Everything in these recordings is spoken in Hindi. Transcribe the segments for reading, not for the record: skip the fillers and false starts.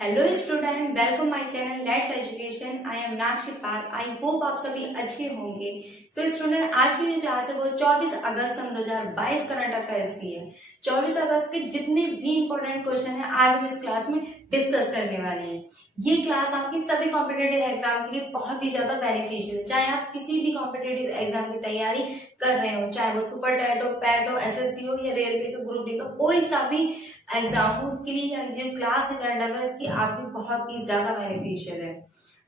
Hello student, welcome my channel let's education. I am Nakshi Pal. I hope आप सभी अच्छे होंगे। सो स्टूडेंट, आज की जो क्लास है वो 24 अगस्त सन 2022 करंट अफेयर्स की है। 24 अगस्त के जितने भी इंपॉर्टेंट क्वेश्चन है आज हम इस क्लास में डिस्कस करने वाले हैं। ये क्लास आपकी सभी कॉम्पिटेटिव एग्जाम के लिए बहुत ही ज्यादा बेनिफिशियल है। चाहे आप किसी भी कॉम्पिटेटिव एग्जाम की तैयारी कर रहे हो, चाहे वो सुपर टेट हो, पैट हो, एसएससी हो या रेलवे का ग्रुप डी का कोई सा भी एग्जाम हो, उसके लिए जो क्लास है करंट अफेयर्स की आपकी बहुत ही ज्यादा बेनिफिशियल है।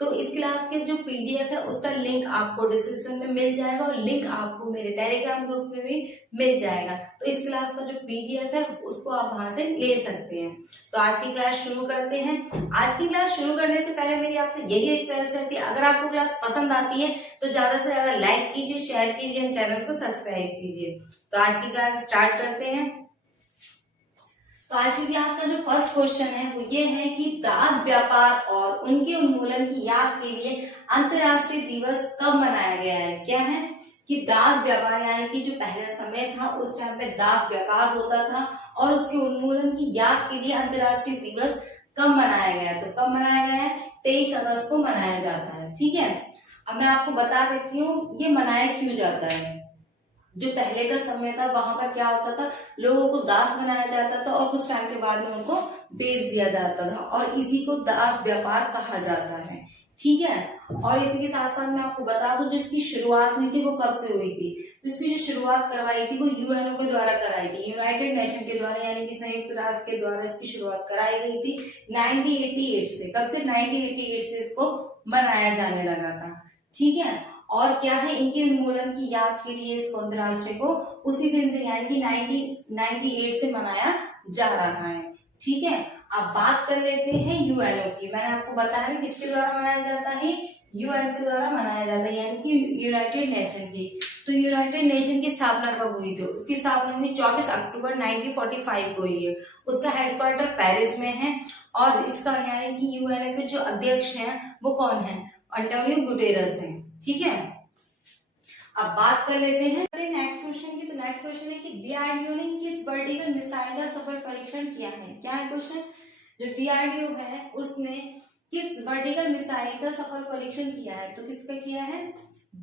तो इस क्लास के जो पीडीएफ है उसका लिंक आपको डिस्क्रिप्शन में मिल जाएगा और लिंक आपको मेरे टेलीग्राम ग्रुप में भी मिल जाएगा। तो इस क्लास का जो पीडीएफ है उसको आप वहां से ले सकते हैं। तो आज की क्लास शुरू करते हैं। आज की क्लास शुरू करने से पहले मेरी आपसे यही रिक्वेस्ट रहती है, अगर आपको क्लास पसंद आती है तो ज्यादा से ज्यादा लाइक कीजिए, शेयर कीजिए, हम चैनल को सब्सक्राइब कीजिए। तो आज की क्लास स्टार्ट करते हैं। तो आज की क्लास का जो फर्स्ट क्वेश्चन है वो ये है कि दास व्यापार और उनके उन्मूलन की याद के लिए अंतर्राष्ट्रीय दिवस कब मनाया गया है। क्या है कि दास व्यापार यानी कि जो पहला समय था उस टाइम पे दास व्यापार होता था और उसके उन्मूलन की याद के लिए अंतर्राष्ट्रीय दिवस कब मनाया गया है। तो कब मनाया गया है? 23 अगस्त को मनाया जाता है। ठीक है, अब मैं आपको बता देती हूँ ये मनाया क्यों जाता है। जो पहले का समय था वहां पर क्या होता था, लोगों को दास बनाया जाता था और कुछ टाइम के बाद में उनको बेच दिया जाता था और इसी को दास व्यापार कहा जाता है। ठीक है, और इसी के साथ साथ मैं आपको बता दूं जिसकी शुरुआत हुई थी वो कब से हुई थी। तो इसकी जो शुरुआत करवाई थी वो यूएनओ के द्वारा कराई थी, यूनाइटेड नेशन के द्वारा यानी कि संयुक्त राष्ट्र के द्वारा इसकी शुरुआत कराई गई थी 1988 से। कब से? 1988 से इसको मनाया जाने लगा था। ठीक है, और क्या है, इनके उन्मूलन की याद के लिए इसको अंतर्राष्ट्रीय को उसी दिन से यानी कि 1998 से मनाया जा रहा है। ठीक है, अब बात कर लेते हैं यूएनओ की। मैंने आपको बताया किसके द्वारा मनाया जाता है, यूएन के द्वारा मनाया जाता है यानी कि यूनाइटेड नेशन की। तो यूनाइटेड नेशन की स्थापना कब हुई थी? उसकी स्थापना हुई 24 अक्टूबर 1945 को हुई है। उसका हेडक्वार्टर पेरिस में है और इसका यानी कि यूएनओ के जो अध्यक्ष हैं वो कौन है? अंटोनियो गुटेरस है। ठीक है, अब बात कर लेते हैं नेक्स्ट क्वेश्चन की। तो नेक्स्ट क्वेश्चन है कि डीआरडीओ ने किस वर्टिकल मिसाइल का सफल परीक्षण किया है। क्या है क्वेश्चन? जो डीआरडीओ है उसने किस वर्टिकल मिसाइल का सफल परीक्षण किया है। तो किसका किया है?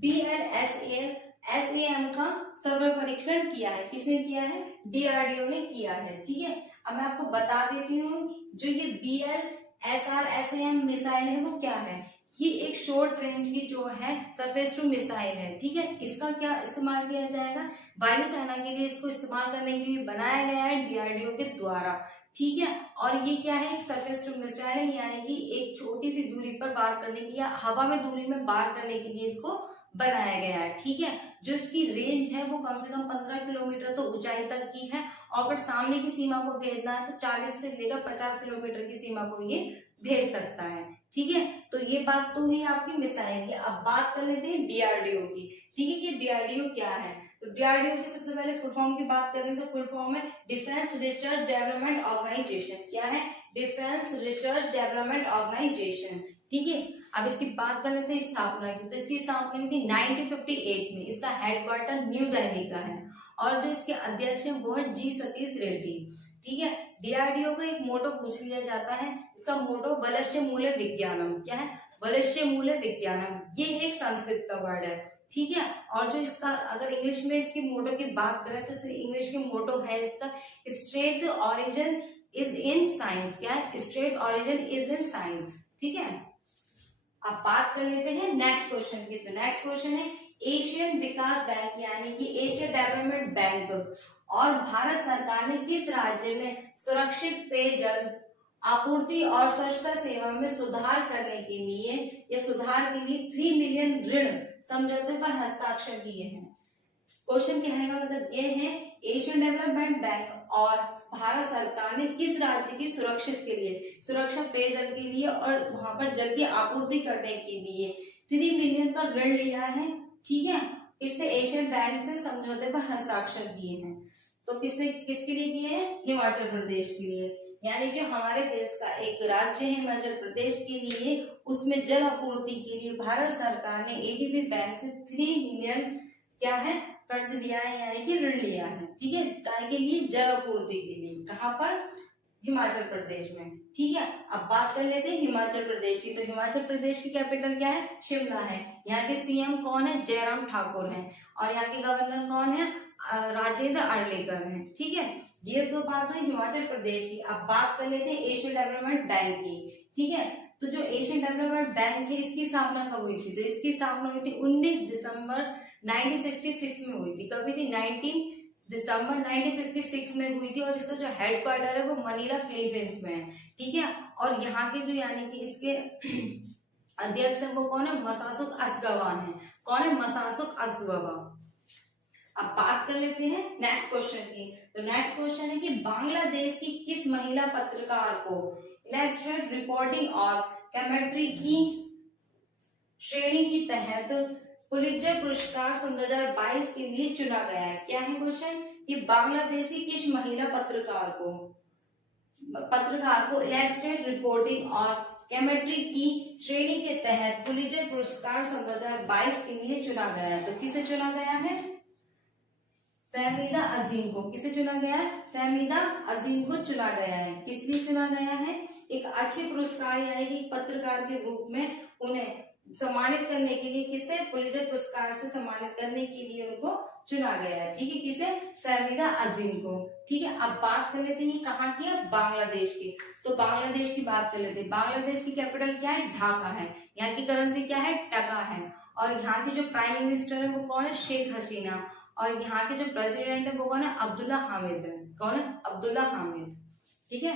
BLSAM का सफल परीक्षण किया है। किसने किया है? डीआरडीओ ने किया है। ठीक है, अब मैं आपको बता देती हूँ जो ये BLSAM मिसाइल है वो क्या है। ये एक शॉर्ट रेंज की जो है सरफेस टू मिसाइल है। ठीक है, इसका क्या इस्तेमाल किया जाएगा? वायुसेना के लिए इसको इस्तेमाल करने के लिए बनाया गया है डीआरडीओ के द्वारा। ठीक है, और ये क्या है? एक सरफेस टू मिसाइल है यानी कि एक छोटी सी दूरी पर वार करने की या हवा में दूरी में वार करने के लिए इसको बनाया गया है। ठीक है, जो इसकी रेंज है वो कम से कम 15 किलोमीटर तो ऊंचाई तक की है और अगर सामने की सीमा को भेजना है तो 40 से लेकर 50 किलोमीटर की सीमा को ये भेज सकता है। ठीक है, तो ये बात तो हुई आपकी मिसाइल की। अब बात कर लेते हैं डीआरडीओ की। ठीक है, कि डीआरडीओ क्या है। तो डीआरडीओ की सबसे पहले फुल फॉर्म की बात करें तो फुल फॉर्म है डिफेंस रिसर्च डेवलपमेंट ऑर्गेनाइजेशन। क्या है? Defence research development organisation. ठीक है, अब इसकी बात कर लेते हैं स्थापना की। तो इसकी स्थापना हुई थी 1958 में। इसका हेडक्वार्टर न्यू दिल्ली का है और जो इसके अध्यक्ष है वो है जी सतीश रेड्डी। ठीक है, डीआरडीओ का एक मोटो पूछ लिया जाता है। इसका मोटो बलस्य मूल्य विज्ञानम। क्या है? बलस्य मूल्य विज्ञानम। ये एक संस्कृत का वर्ड है। ठीक है, और जो इसका अगर इंग्लिश में इसकी मोटो की बात करें तो इंग्लिश की मोटो है इसका straight origin is in science. क्या है? Straight origin is in science. ठीक है, अब बात कर लेते हैं नेक्स्ट क्वेश्चन की। तो नेक्स्ट क्वेश्चन है एशियन विकास बैंक यानी कि एशिया डेवलपमेंट बैंक और भारत सरकार ने किस राज्य में सुरक्षित पेयजल आपूर्ति और स्वच्छता सेवा में सुधार करने के लिए या सुधार के लिए 3 मिलियन ऋण समझौते पर हस्ताक्षर किए हैं। क्वेश्चन कहने का मतलब ये है एशियन डेवलपमेंट बैंक और भारत सरकार ने किस राज्य की सुरक्षित के लिए, सुरक्षा पेयजल के लिए और वहां पर जल की आपूर्ति करने के लिए 3 मिलियन का ऋण लिया है। ठीक है, इससे एशियन बैंक से समझौते पर हस्ताक्षर किए हैं। तो किसके लिए किए हैं? हिमाचल प्रदेश के लिए। यानी कि हमारे देश का एक राज्य है हिमाचल प्रदेश के लिए, उसमें जल आपूर्ति के लिए भारत सरकार ने एडीबी बैंक से 3 मिलियन क्या है कर्ज लिया है यानी कि ऋण लिया है। ठीक है, काय के लिए? जल आपूर्ति के लिए। कहां पर? हिमाचल प्रदेश में। ठीक है, अब बात कर लेते हैं हिमाचल प्रदेश की। तो हिमाचल प्रदेश की कैपिटल क्या है? शिमला है। यहाँ के सीएम कौन है? जयराम ठाकुर हैं। और यहाँ के गवर्नर कौन है? राजेंद्र अर्लेकर हैं। ठीक है, ये तो बात हुई हिमाचल प्रदेश की। अब बात कर लेते हैं एशियन डेवलपमेंट बैंक की। ठीक है, तो जो एशियन डेवलपमेंट बैंक है इसकी स्थापना कब हुई थी? तो इसकी स्थापना हुई थी 19 दिसंबर 1966 में हुई थी। कभी थी? 19 दिसंबर 1966 में हुई थी। और इसका जो हेडक्वार्टर है वो मनीला फिलीपींस में है। ठीक है, और यहाँ के जो यानी कि इसके अध्यक्ष है वो कौन है? मसासुक असगवान है। कौन है? मसासुक असगवा। अब बात कर लेते हैं नेक्स्ट क्वेश्चन की। तो नेक्स्ट क्वेश्चन है कि बांग्लादेश की किस महिला पत्रकार को इलस्ट्रेट रिपोर्टिंग और कमेंट्री की श्रेणी के तहत पुलित्जर पुरस्कार 2022 के लिए चुना गया है? क्या है क्वेश्चन? कि बांग्लादेशी किस महिला पत्रकार को इलस्ट्रेट रिपोर्टिंग और कमेंट्री की श्रेणी के तहत पुलित्जर पुरस्कार 2022 के लिए चुना गया है? तो किसे चुना गया है? फहमीदा अजीम को। किसे चुना गया है? फहमीदा अजीम को चुना गया है। किस लिए चुना गया है? एक अच्छे पुरस्कार यानी कि पत्रकार के रूप में उन्हें सम्मानित करने के लिए। किसे? पुलित्जर पुरस्कार से सम्मानित करने के लिए उनको चुना गया है। ठीक है, किसे? फहमीदा अजीम को। ठीक है, अब बात कर लेते हैं कहाँ की है? बांग्लादेश की। तो बांग्लादेश की बात कर लेते हैं। बांग्लादेश की कैपिटल क्या है? ढाका है। यहाँ की करेंसी क्या है? टका है। और यहाँ की जो प्राइम मिनिस्टर है वो कौन है? शेख हसीना। और यहाँ के जो प्रेसिडेंट है वो कौन है? अब्दुल्ला हामिद है। कौन है? अब्दुल्ला हामिद। ठीक है,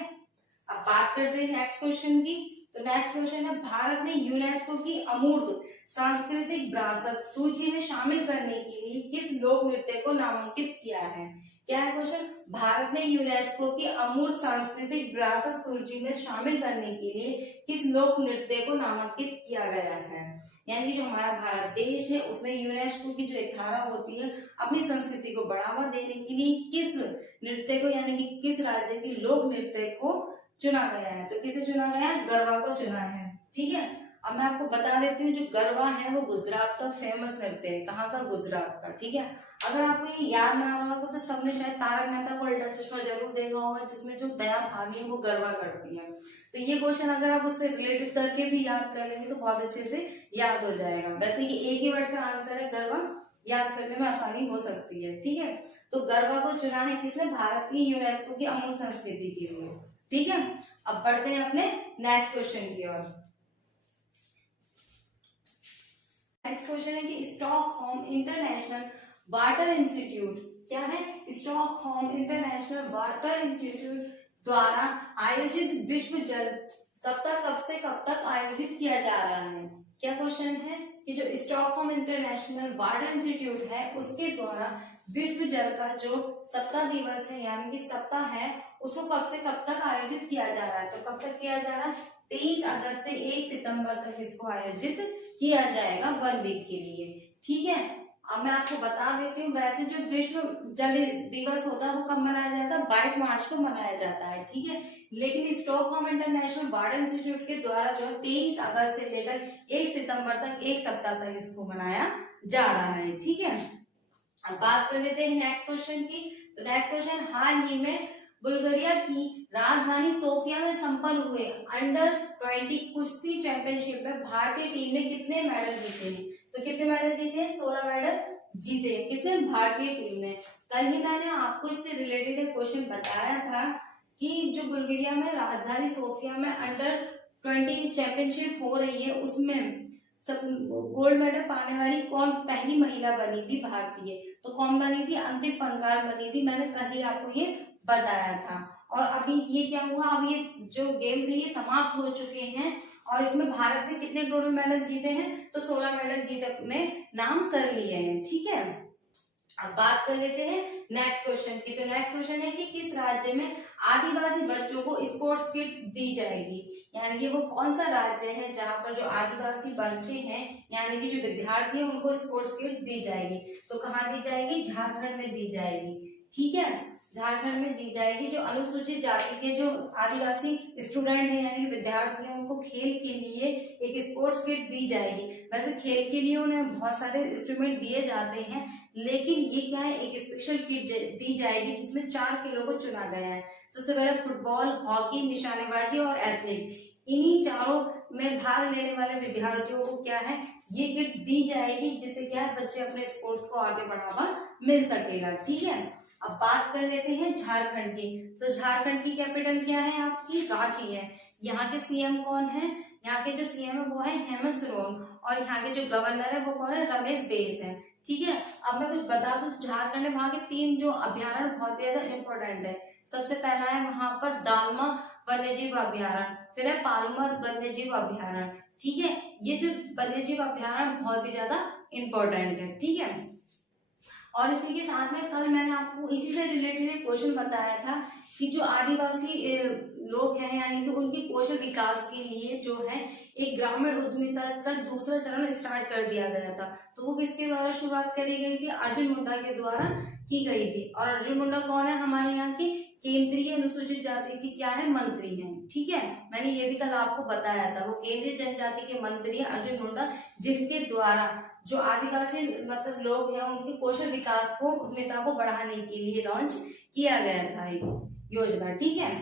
अब बात करते हैं नेक्स्ट क्वेश्चन की। तो नेक्स्ट क्वेश्चन है भारत ने यूनेस्को की अमूर्त सांस्कृतिक विरासत सूची में शामिल करने के लिए किस लोक नृत्य को नामांकित किया है? क्या है क्वेश्चन? भारत ने यूनेस्को की अमूर्त सांस्कृतिक विरासत सूची में शामिल करने के लिए किस लोक नृत्य को नामांकित किया गया है? यानी जो हमारा भारत देश है उसने यूनेस्को की जो एक धारा होती है अपनी संस्कृति को बढ़ावा देने के लिए किस नृत्य को यानी कि किस राज्य की लोक नृत्य को चुना गया है? तो किसे चुना गया है? गरबा को चुना है। ठीक है, अब मैं आपको बता देती हूँ जो गरबा है वो गुजरात का फेमस नृत्य है। कहाँ का? गुजरात का। ठीक है, अगर आपको ये याद ना रहा होगा तो सबने शायद तारक मेहता का उल्टा चश्मा जरूर देखा होगा जिसमें जो दया भाभी है वो गरबा करती है। तो ये क्वेश्चन अगर आप उससे रिलेटेड करके भी याद कर लेंगे तो बहुत अच्छे से याद हो जाएगा। वैसे ये एक ही वर्ड का आंसर है, गरबा याद करने में आसानी हो सकती है। ठीक है, तो गरबा को चुना है किसने? भारत की यूनेस्को की अमूर्त संस्कृति के लिए। ठीक है, अब बढ़ते हैं अपने नेक्स्ट क्वेश्चन की ओर। नेक्स्ट क्वेश्चन है कि स्टॉकहोम इंटरनेशनल वाटर इंस्टीट्यूट क्या है? स्टॉकहोम इंटरनेशनल वाटर इंस्टीट्यूट द्वारा आयोजित विश्व जल सप्ताह कब से कब तक आयोजित किया जा रहा है? क्या क्वेश्चन है कि जो स्टॉकहोम इंटरनेशनल वाटर इंस्टीट्यूट है उसके द्वारा विश्व जल का जो सप्ताह दिवस है यानी कि सप्ताह है उसको कब से कब तक आयोजित किया जा रहा है? तो कब तक किया जा रहा है? 23 अगस्त से 1 सितंबर तक इसको आयोजित किया जाएगा 1 वीक के लिए। ठीक है, अब मैं आपको बता देती हूँ वैसे जो विश्व जल दिवस होता है वो कब मनाया जाता है? 22 मार्च को मनाया जाता है। ठीक है, लेकिन स्टॉकहोम इंटरनेशनल वाटर इंस्टीट्यूट के द्वारा जो 23 अगस्त से लेकर 1 सितंबर तक 1 सप्ताह तक इसको मनाया जा रहा है। ठीक है, अब बात कर लेते हैं नेक्स्ट क्वेश्चन की। तो नेक्स्ट क्वेश्चन, हाल ही में बुल्गारिया की राजधानी सोफिया में संपन्न हुए अंडर 20 कुश्ती चैंपियनशिप में भारतीय टीम ने कितने मेडल जीते? तो कितने मेडल जीते? 16 मेडल जीते। किसने? भारतीय टीम ने। कल ही मैंने आपको इससे रिलेटेड एक क्वेश्चन बताया था कि जो बुल्गारिया में राजधानी सोफिया में अंडर 20 चैंपियनशिप हो रही है उसमें सब गोल्ड मेडल पाने वाली कौन पहली महिला बनी थी भारतीय? तो कौन बनी थी? अंतिम पंघाल बनी थी। मैंने कल ही आपको ये बताया था। और अभी ये क्या हुआ? अब ये जो गेम थे ये समाप्त हो चुके हैं और इसमें भारत ने कितने टोटल मेडल जीते हैं? तो 16 मेडल जीत अपने नाम कर लिए हैं। ठीक है, अब बात कर लेते हैं नेक्स्ट क्वेश्चन की। तो नेक्स्ट क्वेश्चन है कि किस राज्य में आदिवासी बच्चों को स्पोर्ट्स किट दी जाएगी? यानी कि वो कौन सा राज्य है जहां पर जो आदिवासी बच्चे हैं यानी कि जो विद्यार्थी हैं उनको स्पोर्ट्स किट दी जाएगी? तो कहाँ दी जाएगी? झारखंड में दी जाएगी। ठीक है, झारखंड में दी जाएगी। जो अनुसूचित जाति के जो आदिवासी स्टूडेंट हैं यानी कि विद्यार्थी हैं उनको खेल के लिए एक स्पोर्ट्स किट दी जाएगी। वैसे खेल के लिए उन्हें बहुत सारे इंस्ट्रूमेंट दिए जाते हैं लेकिन ये क्या है, एक स्पेशल किट दी जाएगी जिसमें 4 खेलों को चुना गया है। सबसे पहले फुटबॉल, हॉकी, निशानेबाजी और एथलीट, इन्हीं चारों में भाग लेने वाले विद्यार्थियों को क्या है, ये किट दी जाएगी, जिससे क्या है बच्चे अपने स्पोर्ट्स को आगे बढ़ावा मिल सकेगा। ठीक है, अब बात कर लेते हैं झारखंड की। तो झारखंड की कैपिटल क्या है आपकी, रांची है। यहाँ के सीएम कौन है, यहाँ के जो सीएम है वो है हेमंत सोरेन, और यहाँ के जो गवर्नर है वो कौन है, रमेश बैस है। ठीक है, अब मैं कुछ बता दूं, झारखंड में वहाँ के 3 जो अभ्यारण्य बहुत ज्यादा इंपॉर्टेंट है। सबसे पहला है वहां पर दालमा वन्यजीव अभ्यारण्य, फिर है पालमर वन्यजीव अभ्यारण्य। ठीक है, ये जो वन्यजीव अभ्यारण्य बहुत ही ज्यादा इंपॉर्टेंट है। ठीक है, और इसी के साथ में कल मैंने आपको इसी से रिलेटेड एक क्वेश्चन बताया था कि जो आदिवासी लोग हैं, यानी कि उनके कौशल विकास के लिए जो है एक ग्रामीण उद्यमिता का दूसरा चरण स्टार्ट कर दिया गया था। तो वो किसके द्वारा शुरुआत करी गई थी, अर्जुन मुंडा के द्वारा की गई थी। और अर्जुन मुंडा कौन है, हमारे यहाँ के केंद्रीय अनुसूचित जाति के क्या है, मंत्री हैं। ठीक है, मैंने ये भी कल आपको बताया था, वो केंद्रीय जनजाति के मंत्री हैं अर्जुन मुंडा, जिनके द्वारा जो आदिवासी मतलब लोग हैं उनके कौशल विकास को, उद्यमिता को बढ़ाने के लिए लॉन्च किया गया था एक योजना। ठीक है,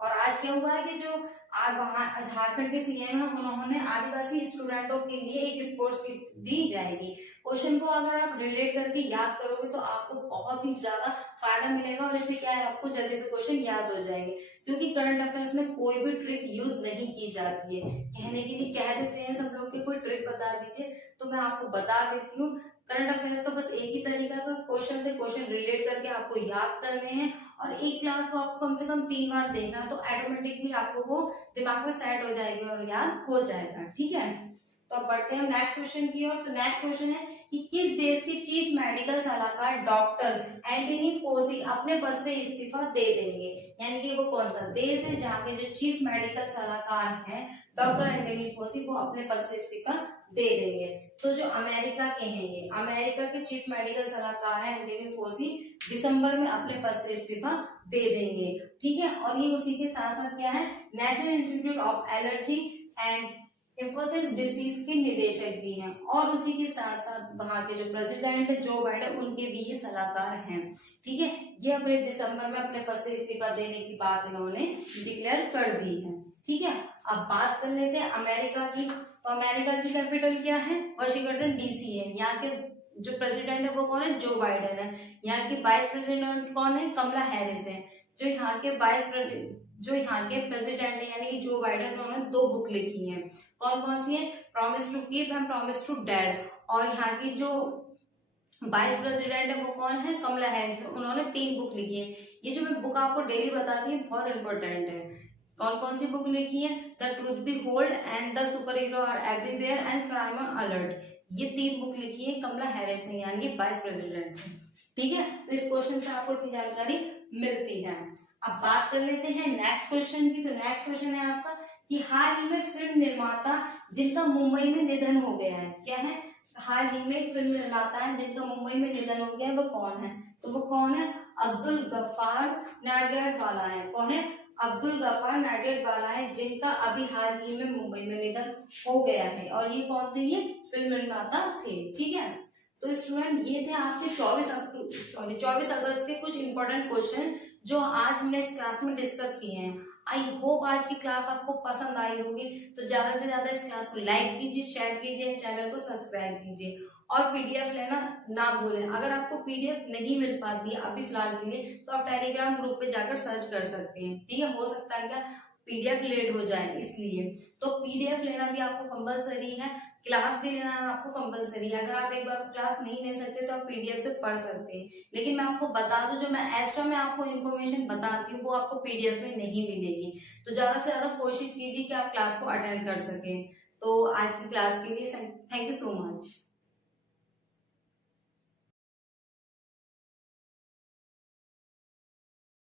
और आज क्या हुआ है कि जो वहाँ झारखंड के सीएम है उन्होंने आदिवासी स्टूडेंटों के लिए एक स्पोर्ट्स किट दी जाएगी। क्वेश्चन को अगर आप रिलेट करके याद करोगे तो आपको बहुत ही ज्यादा फायदा मिलेगा, और इससे क्या है आपको जल्दी से क्वेश्चन याद हो जाएंगे, क्योंकि करंट अफेयर्स में कोई भी ट्रिक यूज नहीं की जाती है। कहने के लिए कह देते हैं सब लोग कि कोई ट्रिक बता दीजिए, तो मैं आपको बता देती हूँ। करंट अफेयर्स का बस एक ही तरीका का क्वेश्चन से क्वेश्चन रिलेट करके आपको याद करने हैं, और एक क्लास को आपको कम से कम 3 बार देखना, तो ऑटोमेटिकली आपको वो दिमाग में सेट हो जाएगी और याद हो जाएगा। ठीक है, तो अब बढ़ते हैं नेक्स्ट क्वेश्चन की ओर। तो नेक्स्ट क्वेश्चन है कि किस देश के चीफ मेडिकल सलाहकार डॉक्टर एंटनी फोसी अपने पद से इस्तीफा दे देंगे, यानी कि वो कौन सा देश है जहाँ के जो चीफ मेडिकल सलाहकार हैं डॉक्टर एंटनी फोसी, वो अपने पद से इस्तीफा दे देंगे। तो जो अमेरिका के हैं, ये अमेरिका के चीफ मेडिकल सलाहकार हैं एंटनी फोसी, दिसंबर में अपने पद से इस्तीफा दे देंगे। ठीक है, और ये उसी के साथ साथ क्या है, national institute of allergy and infectious disease के निदेशक भी हैं, और उसी के साथ साथ वहां के जो प्रेसिडेंट है जो बाइडेन, उनके भी ये सलाहकार हैं। ठीक है, ये अपने दिसंबर में अपने पद से इस्तीफा देने की बात इन्होंने डिक्लेयर कर दी है। ठीक है, अब बात कर लेते हैं अमेरिका की। तो अमेरिका की कैपिटल क्या है, वाशिंगटन डीसी है। यहाँ के जो प्रेसिडेंट है वो कौन है, जो बाइडेन है। यहाँ की वाइस प्रेसिडेंट कौन है, कमला हैरिस है। जो यहाँ के प्रेसिडेंट है यानी कि जो बाइडेन, उन्होंने 2 बुक लिखी हैं। कौन कौन सी है, promise to keep and promise to dad. और यहाँ की जो वाइस प्रेसिडेंट है वो कौन है, कमला हैरिस, उन्होंने 3 बुक लिखी है। ये जो मैं बुक आपको डेली बताती हूँ बहुत इंपॉर्टेंट है। कौन कौन सी बुक लिखी है, the truth be hold and the super hero are everywhere and crime on alert. ये 3 बुक लिखी है कमला हैरिस ने, यानी वाइस प्रेसिडेंट। ठीक है, तो इस क्वेश्चन से आपको इतनी जानकारी मिलती है। अब बात कर लेते हैं नेक्स्ट क्वेश्चन की। तो नेक्स्ट क्वेश्चन है आपका कि हाल ही में फिल्म निर्माता जिनका मुंबई में निधन हो गया है, क्या है, हाल ही में फिल्म निर्माता है जिनका मुंबई में निधन हो गया है, वो कौन है, तो वो कौन है, अब्दुल गफ्फार नाडियाडवाला है। कौन है, अब्दुल गफ्फार नाडियाडवाला है, जिनका अभी हाल ही में मुंबई में निधन हो गया है। और ये कौन थे, ये फिल्म निर्माता थे। ठीक है, तो स्टूडेंट ये थे आपके 24 अगस्त के कुछ इंपॉर्टेंट क्वेश्चन जो आज हमने इस क्लास में डिस्कस किए हैं। आई होप आज की क्लास आपको पसंद आई होगी। तो ज्यादा से ज्यादा इस क्लास को लाइक कीजिए, शेयर कीजिए, चैनल को सब्सक्राइब कीजिए, और पीडीएफ लेना ना भूलें। अगर आपको पीडीएफ नहीं मिल पाती है अभी फिलहाल के लिए, तो आप टेलीग्राम ग्रुप पे जाकर सर्च कर सकते हैं। ठीक है, हो सकता है क्या पीडीएफ लेट हो जाए, इसलिए तो पीडीएफ लेना भी आपको कंपलसरी है, क्लास भी लेना आपको कंपलसरी है। अगर आप एक बार क्लास नहीं ले सकते तो आप पीडीएफ से पढ़ सकते हैं, लेकिन मैं आपको बता दूं जो मैं एक्स्ट्रा में आपको इन्फॉर्मेशन बताती हूँ वो आपको पीडीएफ में नहीं मिलेगी। तो ज्यादा से ज्यादा कोशिश कीजिए कि आप क्लास को अटेंड कर सकें। तो आज की क्लास के लिए थैंक यू सो मच।